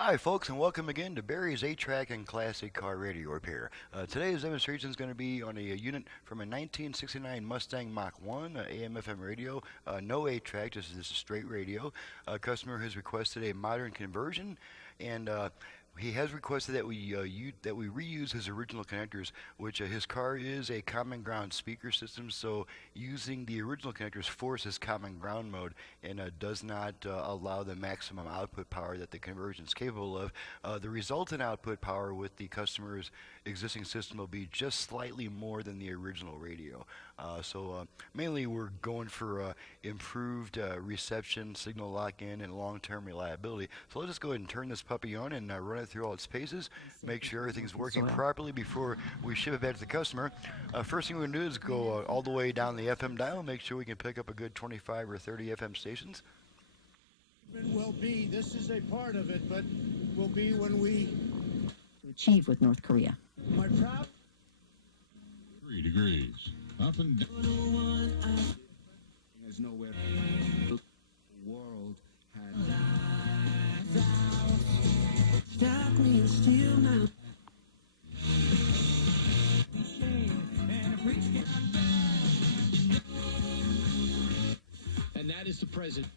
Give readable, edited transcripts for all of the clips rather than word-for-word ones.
Hi, folks, and welcome again to Barry's 8-Track and Classic Car Radio Repair. Today's demonstration is going to be on a unit from a 1969 Mustang Mach 1 AM/FM radio. No 8-track, just a straight radio. Customer has requested a modern conversion, and he has requested that we reuse his original connectors, which his car is a common ground speaker system, so using the original connectors forces common ground mode and does not allow the maximum output power that the conversion is capable of. The resultant output power with the customer's existing system will be just slightly more than the original radio. Mainly we're going for improved reception, signal lock-in, and long-term reliability. So let's just go ahead and turn this puppy on and run it through all its paces, make sure everything's working properly before we ship it back to the customer. First thing we're going to do is go all the way down the FM dial, make sure we can pick up a good 25 or 30 FM stations. Will be, this is a part of it, but will be when we achieve with North Korea. My proud 3 degrees. Up and down. There's nowhere the world had and that is the president.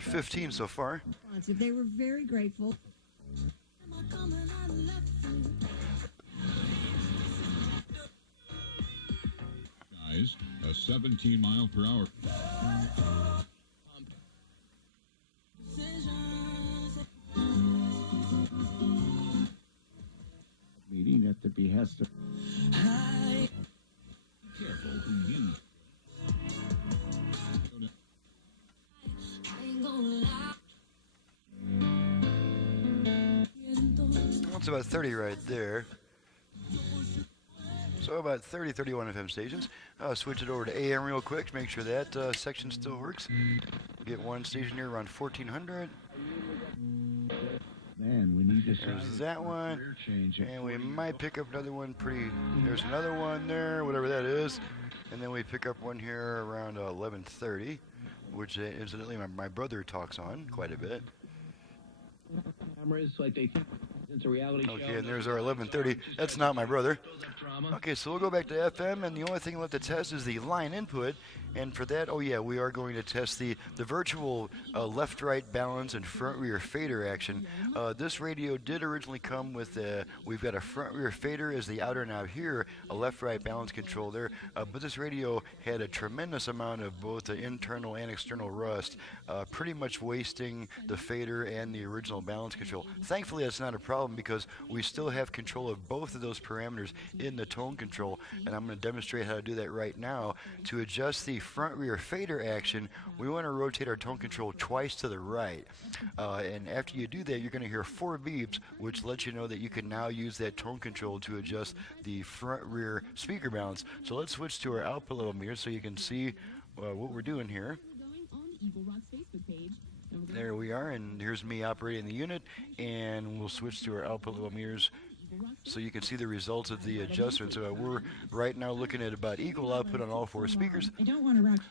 15 so far. They were very grateful. Guys, a 17 mile per hour. Meeting at the behest of Careful who you. That's about 30 right there. So about 30, 31 FM stations. Switch it over to AM real quick to make sure that section still works. Get one station here around 1400. man, we need to There's that one. And we might pick up another one there's another one there, whatever that is. And then we pick up one here around 1130, which incidentally my brother talks on quite a bit. cameras like they think it's a reality show. Okay, and there's our 1130. That's not my brother. Okay, so we'll go back to FM, and the only thing left to test is the line input. And for that, we are going to test the virtual left-right balance and front-rear fader action. This radio did originally come with we've got a front-rear fader as the outer knob here, a left-right balance control there. But this radio had a tremendous amount of both the internal and external rust, pretty much wasting the fader and the original balance control. Thankfully, that's not a problem because we still have control of both of those parameters in the tone control, and I'm going to demonstrate how to do that right now. To adjust the front rear fader action, we want to rotate our tone control twice to the right, and after you do that, you're going to hear 4 beeps, which lets you know that you can now use that tone control to adjust the front rear speaker balance. So let's switch to our output level meter so you can see what we're doing here. There we are, and here's me operating the unit, and we'll switch to our output level meters so you can see the results of the adjustments. We're right now looking at about equal output on all 4 speakers.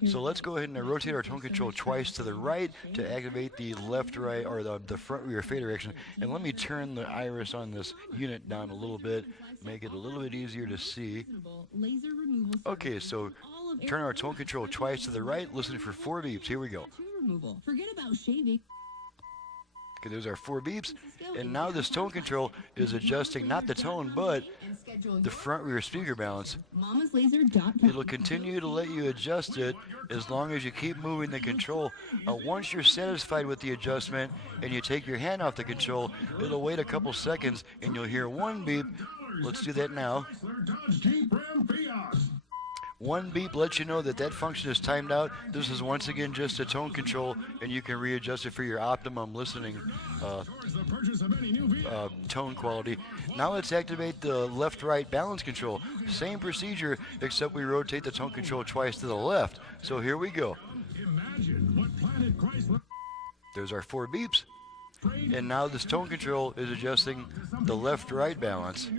So let's go ahead and rotate our tone control twice to the right to activate the left-right or the front-rear fader action. And let me turn the iris on this unit down a little bit, make it a little bit easier to see. Okay, so turn our tone control twice to the right, listen for 4 beeps. Here we go. Forget about shaving. Okay, there's our 4 beeps, and now this tone control is adjusting not the tone, but the front rear speaker balance. It'll continue to let you adjust it as long as you keep moving the control. Once you're satisfied with the adjustment and you take your hand off the control, it'll wait a couple seconds and you'll hear 1 beep. Let's do that now. 1 beep lets you know that that function is timed out. This is once again just a tone control, and you can readjust it for your optimum listening tone quality. Now let's activate the left-right balance control. Same procedure, except we rotate the tone control twice to the left. So here we go. There's our 4 beeps. And now this tone control is adjusting the left-right balance.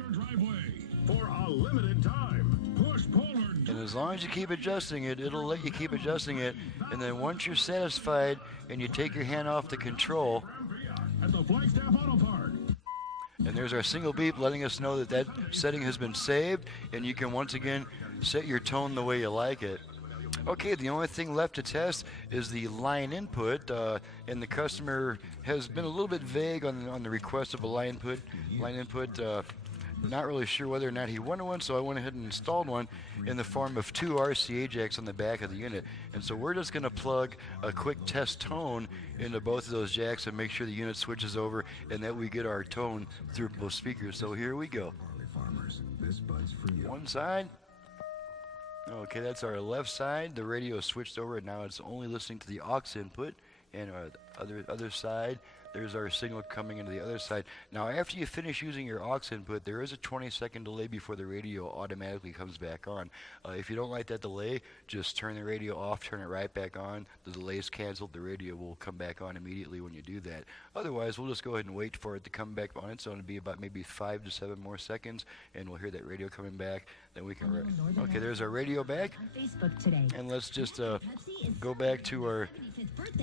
For a limited time, push Polar. And as long as you keep adjusting it, it'll let you keep adjusting it. And then once you're satisfied and you take your hand off the control, At the Flagstaff Auto Park. and there's our single beep letting us know that that setting has been saved, and you can once again set your tone the way you like it. Okay, the only thing left to test is the line input, and the customer has been a little bit vague on the request of a line input. Not really sure whether or not he wanted one, so I went ahead and installed one in the form of 2 RCA jacks on the back of the unit. And so we're just going to plug a quick test tone into both of those jacks and make sure the unit switches over and that we get our tone through both speakers. So here we go. One side. Okay, that's our left side. The radio switched over, and now it's only listening to the aux input. And our other side, there's our signal coming into the other side. Now, after you finish using your aux input, there is a 20-second delay before the radio automatically comes back on. If you don't like that delay, just turn the radio off, turn it right back on. The delay is canceled. The radio will come back on immediately when you do that. Otherwise, we'll just go ahead and wait for it to come back on. It's going to be about maybe 5 to 7 more seconds, and we'll hear that radio coming back. Then we can... Okay, there's our radio back. And let's just go back to our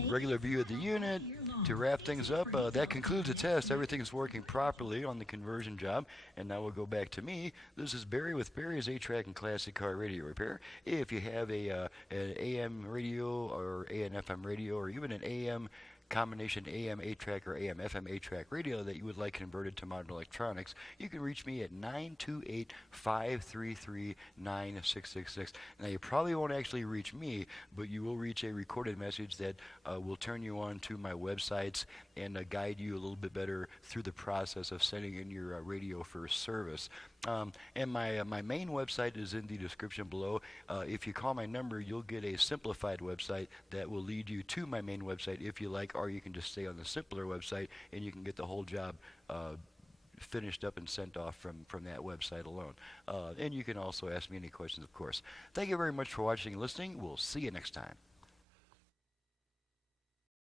regular view of the unit to wrap things up. That concludes the test. Everything's working properly on the conversion job. And now we'll go back to me. This is Barry with Barry's 8-Track and Classic Car Radio Repair. If you have an AM radio or an FM radio or even an AM combination AM 8-track or AM FM 8-track radio that you would like converted to modern electronics, you can reach me at 928-533-9666. Now, you probably won't actually reach me, but you will reach a recorded message that will turn you on to my websites and guide you a little bit better through the process of sending in your radio for service. And my main website is in the description below. If you call my number, you'll get a simplified website that will lead you to my main website if you like, or you can just stay on the simpler website and you can get the whole job finished up and sent off from that website alone. And you can also ask me any questions, of course. Thank you very much for watching and listening. We'll see you next time.